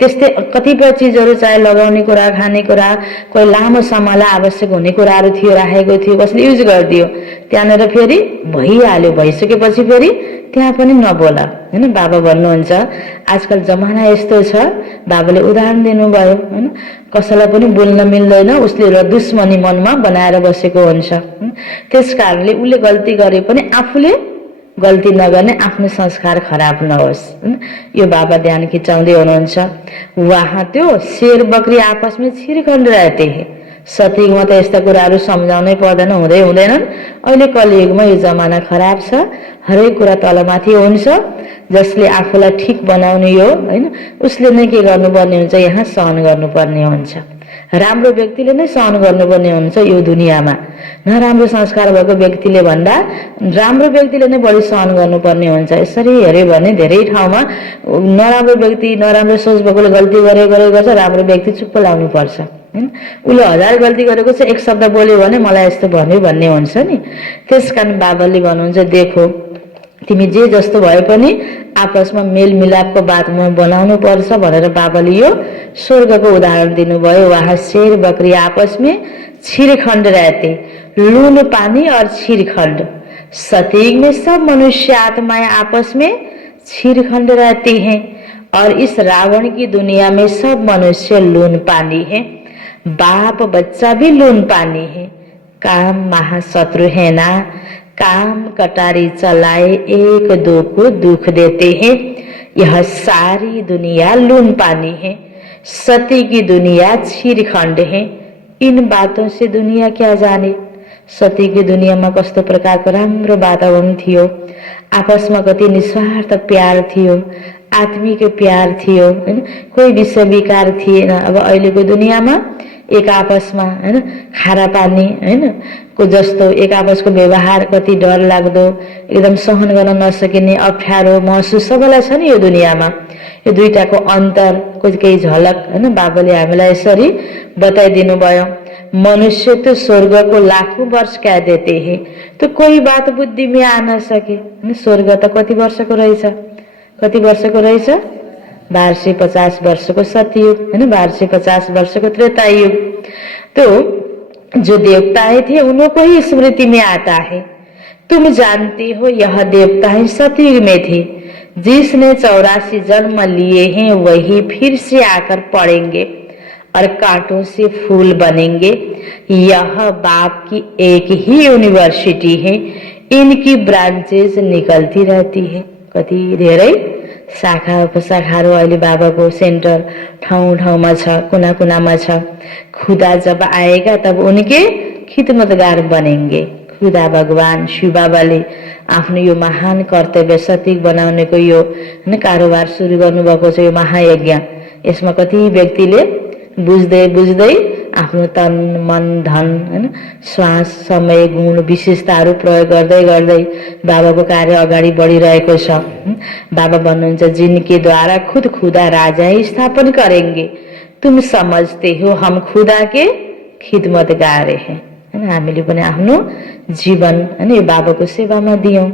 त्यस्तै कतिपय चिजहरू चाहे लगाउने कुरा, खानेकुरा, कोही लामो समयलाई आवश्यक हुने कुराहरू थियो, राखेको थियो, कसले युज गरिदियो, त्यहाँनिर फेरि भइहाल्यो, भइसकेपछि फेरि त्यहाँ पनि नबोल हैन। बाबा भन्नुहुन्छ आजकल जमाना यस्तो छ, बाबाले उदाहरण दिनुभयो हैन, कसैलाई पनि बोल्न मिल्दैन, उसले एउटा दुश्मनी मनमा बनाएर बसेको हुन्छ। त्यसकारणले उसले गल्ती गरे पनि आफूले गल्ती नगर्ने, आफ्नो संस्कार खराब नहोस् हैन। यो बाबा ध्यान खिचाउँदै हुनुहुन्छ। वहाँ त्यो शेर बकरी आपस में छिरखण्ड रहते हैं। सतयुगमा त यस्ता कुराहरू सम्झाउनै पर्दैन, हुँदैनन्। अहिले कलियुगमा यो जमाना खराब छ, हरेक कुरा तलमाथि हुन्छ। जसले आफूलाई ठिक बनाउने हो हैन, उसले नै के गर्नुपर्ने हुन्छ, यहाँ सहन गर्नुपर्ने हुन्छ। राम्रो व्यक्तिले नै सहन गर्नुपर्ने हुन्छ यो दुनियाँमा। नराम्रो संस्कार भएको व्यक्तिले भन्दा राम्रो व्यक्तिले नै बढी सहन गर्नुपर्ने हुन्छ। यसरी हेर्यो भने धेरै ठाउँमा नराम्रो व्यक्ति, नराम्रो सोच भएकोले गल्ती गरेको छ, राम्रो व्यक्ति चुप्प लाउनु पर्छ हैन। उसले 1000 गल्ती गरेको छ, एक शब्द बोल्यो भने मलाई यस्तो भन्यो भन्ने हुन्छ नि। त्यसकारण बाबाले भन्नुहुन्छ देखो तिमी जे जस्तो भए पनि आपसमा मेलमिलापको बातमा बनाउनु पर्छ भनेर बाबाले यो स्वर्गको उदाहरण दिनुभयो। वहाँ शेर बकरी आपस में छिरखण्ड रहते, लून पानी और छिरखण्ड। सतयुग में सब मनुष्य आत्माएं आपस में छिरखण्ड रहती हैं और इस रावण की दुनिया में सब मनुष्य लून पानी है। बाप बच्चा भी लून पानी है। काम महाशत्रु है ना, काम कटारी चलाए एक दो को दुख देते हैं। यह सारी दुनिया लून पानी है, सती की दुनिया छिरखण्ड है। इन बातों से दुनिया क्या जाने। सती की दुनिया में कस्तो प्रकारको राम्रो वातावरण थियो, आपसमा कति निस्वार्थ प्यार थियो, आत्मिक प्यार थियो हैन, कोही विषय विकार थिएन। अब अहिलेको दुनियाँमा एक आपसमा हैन खारा पानी हैन को जस्तो एक आपसको व्यवहार कति डर लाग्दो, एकदम सहन गर्न नसकिने, अप्ठ्यारो महसुस सबैलाई छ नि यो दुनियाँमा। यो दुईटाको अन्तरको केही झलक हैन बाबाले हामीलाई यसरी बताइदिनु भयो। मनुष्य तो स्वर्ग को लाखों वर्ष कह देते हैं, तो कोई बात बुद्धि में आ न सके। स्वर्ग त कति वर्षको रहेछ, कति वर्षको रहेछ, 1250 वर्षको सतयुग हैन, 1250 वर्षको त्रेतायुग। तो जो देवताएं थे उनको ही स्मृति में आता है। तुम जानते हो यह देवताएं सतयुग में थे। जिसने 84 जन्म लिए हैं वही फिर से आकर पड़ेंगे और कांटों से फूल बनेंगे। यह बाप की एक ही यूनिवर्सिटी है, इनकी ब्रांचेस निकलती रहती है। कति धेरै शाखा उपशाखाहरू अहिले बाबाको सेन्टर ठाउँ ठाउँमा छ, कुना कुनामा छ। खुदा जब आएगा तब उनके खिदमतगार बनेंगे। खुदा भगवान शिव बाबाले आफ्नो यो महान कर्तव्य सतीक बनाउनेको यो कारोबार सुरु गर्नुभएको छ, यो महायज्ञ। यसमा कति व्यक्तिले बुझ्दै बुझ्दै आफ्नो तन मन धन हैन श्वास समय गुण विशेषताहरू प्रयोग गर्दै गर्दै बाबाको कार्य अगाडि बढिरहेको छ। बाबा भन्नुहुन्छ जिनके द्वारा खुद खुदा राजा ही स्थापन करेंगे। तुम समझते हो हम खुदा के खिदमतगार हैं। हैन हामीले पनि आफ्नो जीवन हैन यो बाबाको सेवामा दियौं।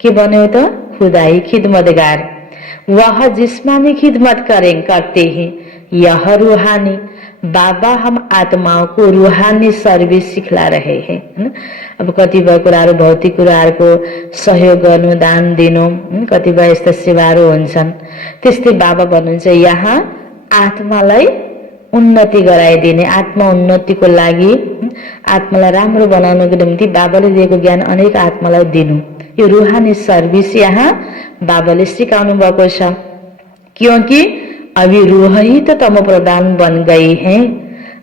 के बन्यो त खुदा ही खिदमतगार। वह जिस्मानी खिदमत करते हैं, यह रूहानी। बाबा हम आत्माओं को रूहानी सर्भिस सिखला रहे हैं। अब कतिपय कुराहरू भौतिक कुराहरूको सहयोग गर्नु, दान दिनु, कतिपय यस्ता सेवाहरू हुन्छन्। त्यस्तै बाबा भन्नुहुन्छ यहाँ आत्मालाई उन्नति गराइदिने, आत्मा उन्नतिको लागि, आत्मालाई राम्रो बनाउनको निम्ति बाबाले दिएको ज्ञान अनेक आत्मालाई दिनु, यो रूहानी सर्भिस यहाँ बाबाले सिकाउनु भएको छ। क्योंकि अभी रूह ही तो तम प्रधान बन गई है।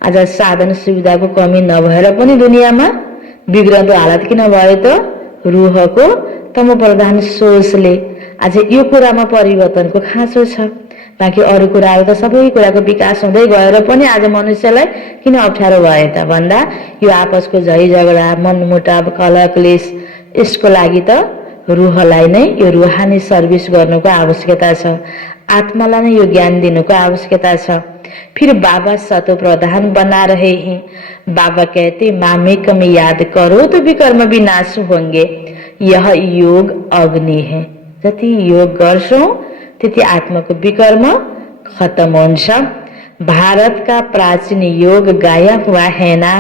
आज साधन सुविधाको कमी नभएर पनि दुनियाँमा बिग्रदो हालत किन भयो त? रूहको तम प्रधान सोचले। आज यो कुरामा परिवर्तनको खाँचो छ। बाँकी अरू कुराहरू त सबै कुराको विकास हुँदै गएर पनि आज मनुष्यलाई किन अप्ठ्यारो भयो त भन्दा यो आपसको झै झगडा, मनमुटाव, कलह क्लेश, यसको लागि त रूहलाई नै यो रूहानी सर्भिस गर्नुको आवश्यकता छ। आत्मालाई नै यो ज्ञान दिनुको आवश्यकता छ। फिर बाबा सतो प्रधान बना रहे हैं। बाबा कहते मामेक में याद करो तो विकर्म विनाश होंगे। यह योग अग्नि है। जति योग गर्छौं त्यति आत्माको विकर्म खत्म हुन्छ। भारत का प्राचीन योग गाया हुआ है ना,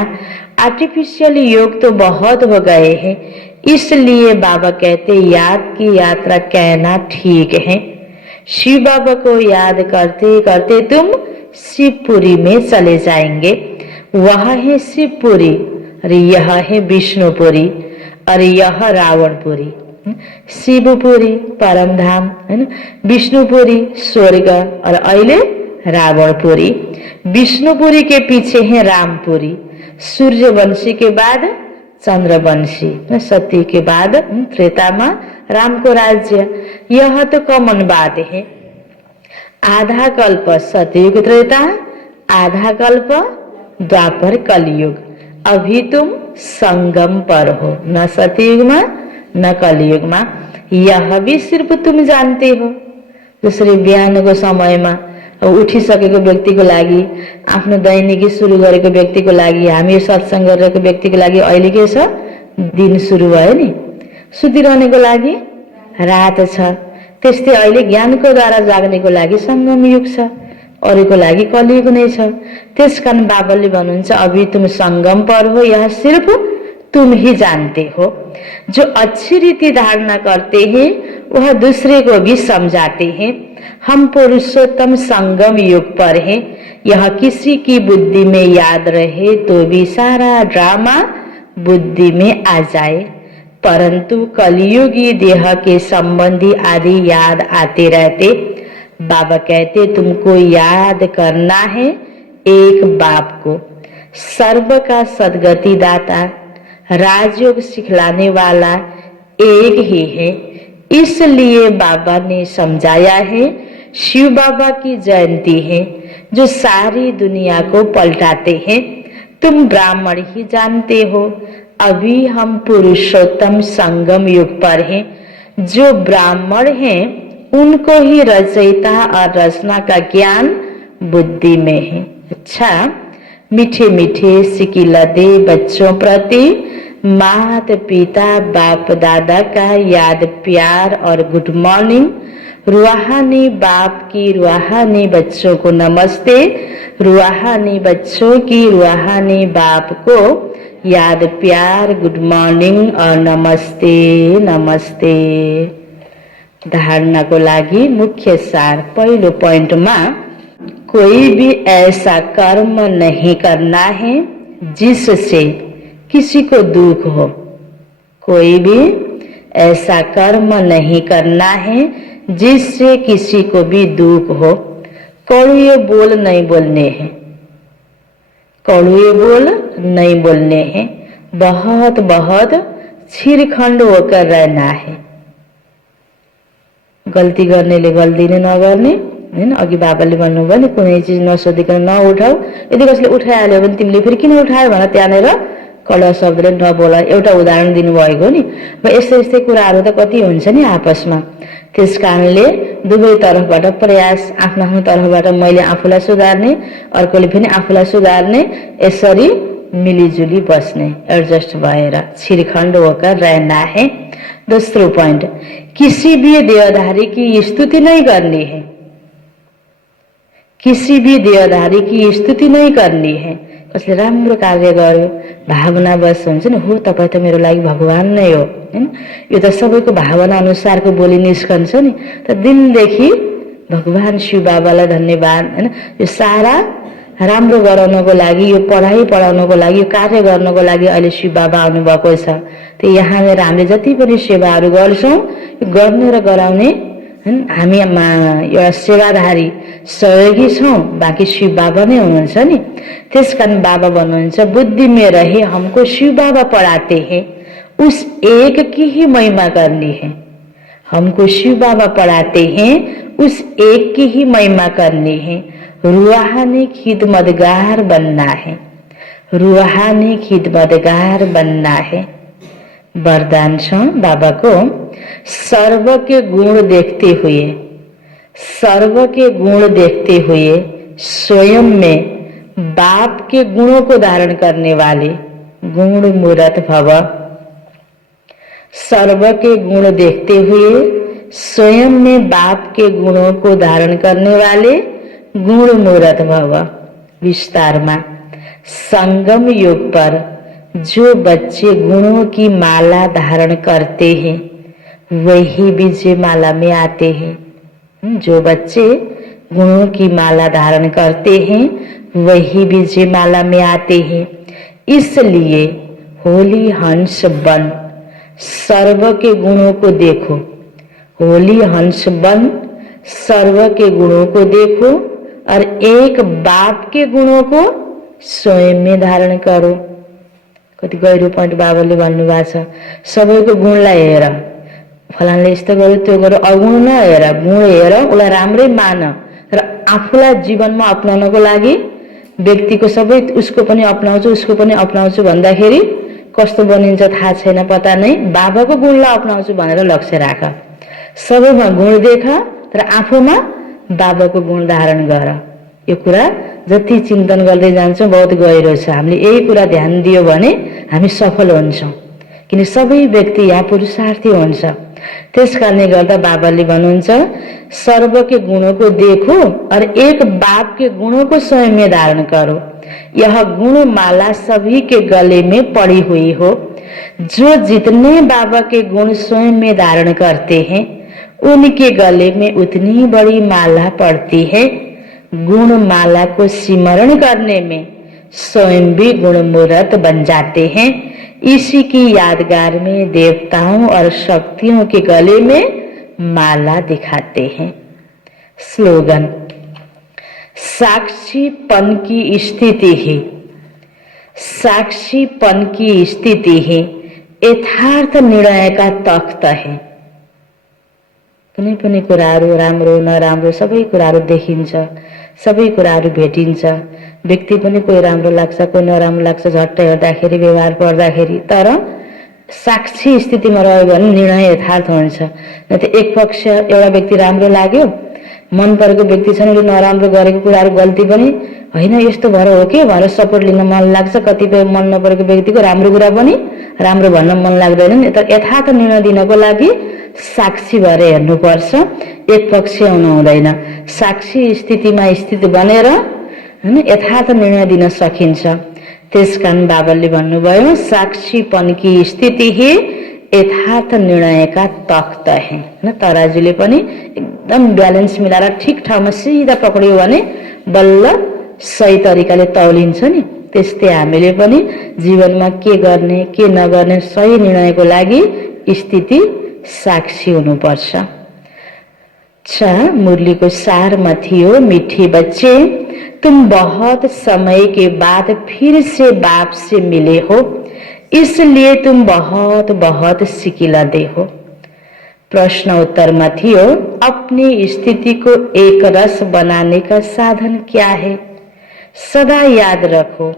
आर्टिफिशियल योग तो बहुत हो गए हैं, इसलिए बाबा कहते याद की यात्रा कहना ठीक है। शिव बाबा को याद करते करते तुम शिवपुरी में चले जाएंगे। वह है शिवपुरी और यह है विष्णुपुरी और यह रावणपुरी। शिवपुरी परम धाम है ना, विष्णुपुरी स्वर्ग और अहिले रावणपुरी। विष्णुपुरी के पीछे है रामपुरी, सूर्यवंशी के बाद चंद्रवंशी, सती के बाद त्रेता में राम को राज्य। यह तो कॉमन बात है। आधा कल्प सतयुग त्रेता, आधा कल्प द्वापर कलयुग। अभी तुम संगम पर हो, न सतयुग में न कलयुग में। यह भी सिर्फ तुम जानते हो। जसरी बिहानको समयमा उठिसकेको व्यक्तिको लागि, आफ्नो दैनिकी सुरु गरेको व्यक्तिको लागि, हामी सत्संग गरेको व्यक्तिको लागि अहिले के छ, दिन सुरु भयो नि। सुतिरहनेको लागि रात छ। त्यस्तै अहिले ज्ञानको द्वारा जाग्नेको लागि संगम युग छ, अरूको लागि कलयुग नै छ। त्यसकारण बाबाले भन्नुहुन्छ अभी तुम संगम पर हो, यह सिर्फ तुम ही जानते हो। जो अच्छी रीति धारणा करते हैं वह दूसरे को भी समझाते हैं। हम पुरुषोत्तम संगम युग पर हैं। यह किसी की बुद्धि में याद रहे तो भी सारा ड्रामा बुद्धि में आ जाए, परंतु कलयुगी देह के संबंधी आदि याद आते रहते। बाबा कहते तुमको याद करना है एक बाप को, सर्व का सदगति दाता, राजयोग सिखलाने वाला एक ही है। इसलिए बाबा ने समझाया है शिव बाबा की जयंती है जो सारी दुनिया को पलटाते हैं। तुम ब्राह्मण ही जानते हो, अभी हम पुरुषोत्तम संगम युग पर हैं। जो ब्राह्मण हैं उनको ही रचयिता और रचना का ज्ञान बुद्धि में है। अच्छा, मीठे मीठे सिकिलदे बच्चों प्रति मात पिता बाप दादा का याद प्यार और गुड मॉर्निंग। रूहानी बाप की रूहानी बच्चों को नमस्ते, रूहानी बच्चों की रूहानी बाप को याद प्यार गुड मॉर्निंग और नमस्ते नमस्ते। धारणा को लागि मुख्य सार पहिलो पॉइंट में, कोई भी ऐसा कर्म नहीं करना है जिससे किसी को दुख हो। कोई भी ऐसा कर्म नहीं करना है जिससे किसी को भी दुख हो। कड़ुए बोल नहीं बोलने हैं, कड़ुए बोल नहीं बोलने हैं। बहुत बहुत छिरखंड होकर रहना है। गल्ती गर्नेले गल्ती नै नगर्ने हैन। अघि बाबाले भन्नुभयो नि कुनै चीज नसोधिकन नउठाऊ। यदि कसैले उठाइहाल्यो भने तिमीले फेरि किन उठायो भनेर त्यहाँनेर कडा शब्दले नबोल। एउटा उदाहरण दिनुभएको नि। यस्तै यस्तै कुराहरू त कति हुन्छ नि आपसमा। त्यसकारणले दुवै तर्फबाट प्रयास, आफ्नो आफ्नो तर्फबाट मैले आफूलाई सुधार्ने, अर्कोले पनि आफूलाई सुधार्ने, यसरी मिलीजुली बस्ने, एडजस्ट भएर छिरखण्ड होकर रहना है। दोस्रो पॉइंट, किसी भी देहधारी की स्तुति नहीं करनी है। किसी भी देहधारी की स्तुति नहीं करनी है। कसले राम्रो कार्य गर्यो, भावना बस हुन्छ नि, हो तपाईँ त मेरो लागि भगवान नै हो हैन। यो त सबैको भावना अनुसारको बोली निस्कन्छ नि। त दिनदेखि भगवान शिव बाबालाई धन्यवाद हैन। यो सारा राम्रो गराउनको लागि, यो पढाइ पढाउनको लागि, यो कार्य गर्नको लागि अहिले शिव बाबा आउनुभएको छ। त यहाँनिर हामीले जति पनि सेवाहरू गर्छौँ, गर्ने र गराउने हामी एउटा सेवाधारी सहयोगी छौँ, बाँकी शिव बाबा नै हुनुहुन्छ नि। त्यसकारण बाबा भन्नुहुन्छ बुद्धि में रहे हमको शिव बाबा पढ़ाते हैं, उस एक की ही महिमा करनी है। हमको शिव बाबा पढ़ाते हैं, उस एक की ही महिमा करनी है। रूहानी खिदमतगार बनना है, रूहानी खिदमतगार बनना है। वरदान छ बाबा को, सर्व के गुण देखते हुए, सर्व के गुण देखते हुए स्वयं में बाप के गुणों को धारण करने वाले गुण मूर्त भव। सर्व के गुण देखते हुए स्वयं में बाप के गुणों को धारण करने वाले गुण मूर्त भव। विस्तारमा संगम योग पर जो बच्चे गुणों की माला धारण करते हैं वही विजय माला में आते हैं। जो बच्चे गुणों की माला धारण करते हैं वही विजय माला में आते हैं। इसलिए होली हंस बन सर्व के गुणों को देखो। होली हंस बन सर्व के गुणों को देखो और एक बाप के गुणों को स्वयं में धारण करो। कति गहिरो पोइन्ट बाबाले भन्नुभएको छ। सबैको गुणलाई हेर, फलानले यस्तो गर्यो त्यो गर्यो, अगुण नहेर, गुण हेर, उसलाई राम्रै मान र आफूलाई जीवनमा अपनाउनको लागि व्यक्तिको सबै उसको पनि अपनाउँछु उसको पनि अपनाउँछु भन्दाखेरि कस्तो बनिन्छ थाहा छैन, पता नै। बाबाको गुणलाई अपनाउँछु भनेर लक्ष्य राख। सबैमा गुण देख तर आफूमा बाबाको गुण धारण गर। यो कुरा जति चिन्तन गर्दै जान्छौँ बहुत गहिरो छ। हामीले यही कुरा ध्यान दियो भने हामी सफल हुन्छौँ, किन सबै व्यक्ति यहाँ पुरुषार्थी हुन्छ। त्यस कारणले गर्दा बाबाले भन्नुहुन्छ सर्व के गुणों को देखो और एक बाप के गुणों को स्वयं में धारण करो। यह गुण माला सभी के गले में पड़ी हुई हो। जो जितने बाबा के गुण स्वयं में धारण करते हैं उनके गले में उतनी बड़ी माला पड़ती है। गुण माला को सिमरण करने में स्वयं भी गुण मूर्त बन जाते हैं। इसी की यादगार में देवताओं और शक्तियों के गले में माला दिखाते हैं। स्लोगन साक्षीपन की स्थिति ही, साक्षीपन की स्थिति ही यथार्थ निर्णय का तख्त है। कुनै पनि कुराहरू राम्रो नराम्रो सबै कुराहरू देखिन्छ, सबै कुराहरू भेटिन्छ। व्यक्ति पनि कोही राम्रो लाग्छ कोही नराम्रो लाग्छ झट्ट हेर्दाखेरि व्यवहार पर्दाखेरि, तर साक्षी स्थितिमा रह्यो भने निर्णय यथार्थ हुन्छ। न त एक पक्ष एउटा व्यक्ति राम्रो लाग्यो, मन परेको व्यक्ति छ नि नराम्रो गरेको कुराहरू गल्ती पनि होइन यस्तो भएर हो कि भनेर सपोर्ट लिन मन लाग्छ। कतिपय मन नपरेको व्यक्तिको राम्रो कुरा पनि राम्रो भन्न मन लाग्दैन। तर यथार्थ निर्णय दिनको लागि साक्षी भएर हेर्नुपर्छ, एक पक्ष हुनु हुँदैन। साक्षी स्थितिमा स्थित बनेर हैन यथार्थ निर्णय दिन सकिन्छ। त्यसकारण बाबाले भन्नुभयो साक्षीपन की स्थिति ही यथार्थ निर्णय का तख्त है। हैन तराजुले पनि एकदम ब्यालेन्स मिलाएर ठिक ठाउँमा सिधा पक्रियो भने बल्ल सही तरिकाले तौलिन्छ नि। त्यस्तै हामीले पनि जीवनमा के गर्ने के नगर्ने सही निर्णयको लागि स्थिति साक्षी हुनुपर्छ। मुरली को सार में थियो मीठे बच्चे तुम बहुत समय के बाद फिर से बाप से मिले हो, इसलिए तुम बहुत बहुत सिकिलदे हो। प्रश्न उत्तर में थियो अपनी स्थिति को एक रस बनाने का साधन क्या है। सदा याद रखो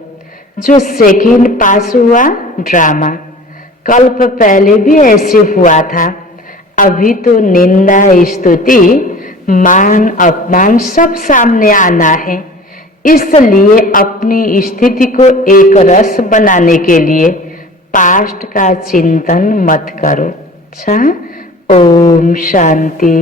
जो सेकेंड पास हुआ ड्रामा कल्प पहले भी ऐसे हुआ था। अभी तो निंदा स्तुति मान अपमान सब सामने आना है। इसलिए अपनी स्थिति को एक रस बनाने के लिए पास्ट का चिंतन मत करो। अच्छा, ओम शांति।